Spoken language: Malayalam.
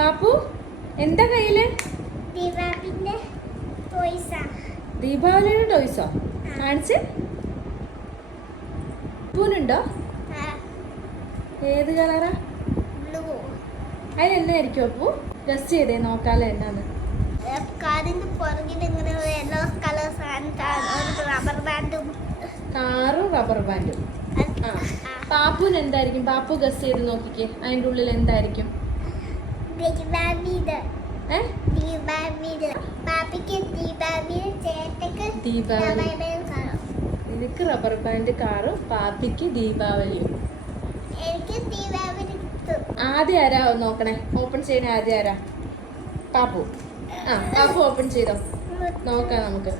പാപ്പു എന്താ കയ്യിൽ? ദീപാവലിയുടെ ടോയ്സോ കാണിച്ച്. പൂനുണ്ടോ? ഏത് കളറാ എന്നായിരിക്കും അപ്പു? ഗസ്റ്റ് ചെയ്തേ നോക്കാലോ എന്നാന്ന് കാറിന്റെ പുറകിൽ ഇങ്ങനെ യെല്ലോ കളർ ഒരു റബ്ബർ ബാൻഡും കാറും റബ്ബർ ബാൻഡും ആ. പാപ്പുവിന് എന്തായിരിക്കും? പാപ്പു ഗസ് ചെയ്ത് നോക്കിക്കേ. അതിന്റെ ഉള്ളിൽ എന്തായിരിക്കും? ദീപാവലി റബ്ബർ ബാൻഡ് കാറും പാപ്പിക്ക് ദീപാവലിയും. എനിക്ക് ആദ്യം ആരാ നോക്കണേ? ഓപ്പൺ ചെയ്യണേ ആദ്യം ആരാ? പാപ്പു. ആ പാപ്പു ഓപ്പൺ ചെയ്തോ? നോക്കാം നമുക്ക്.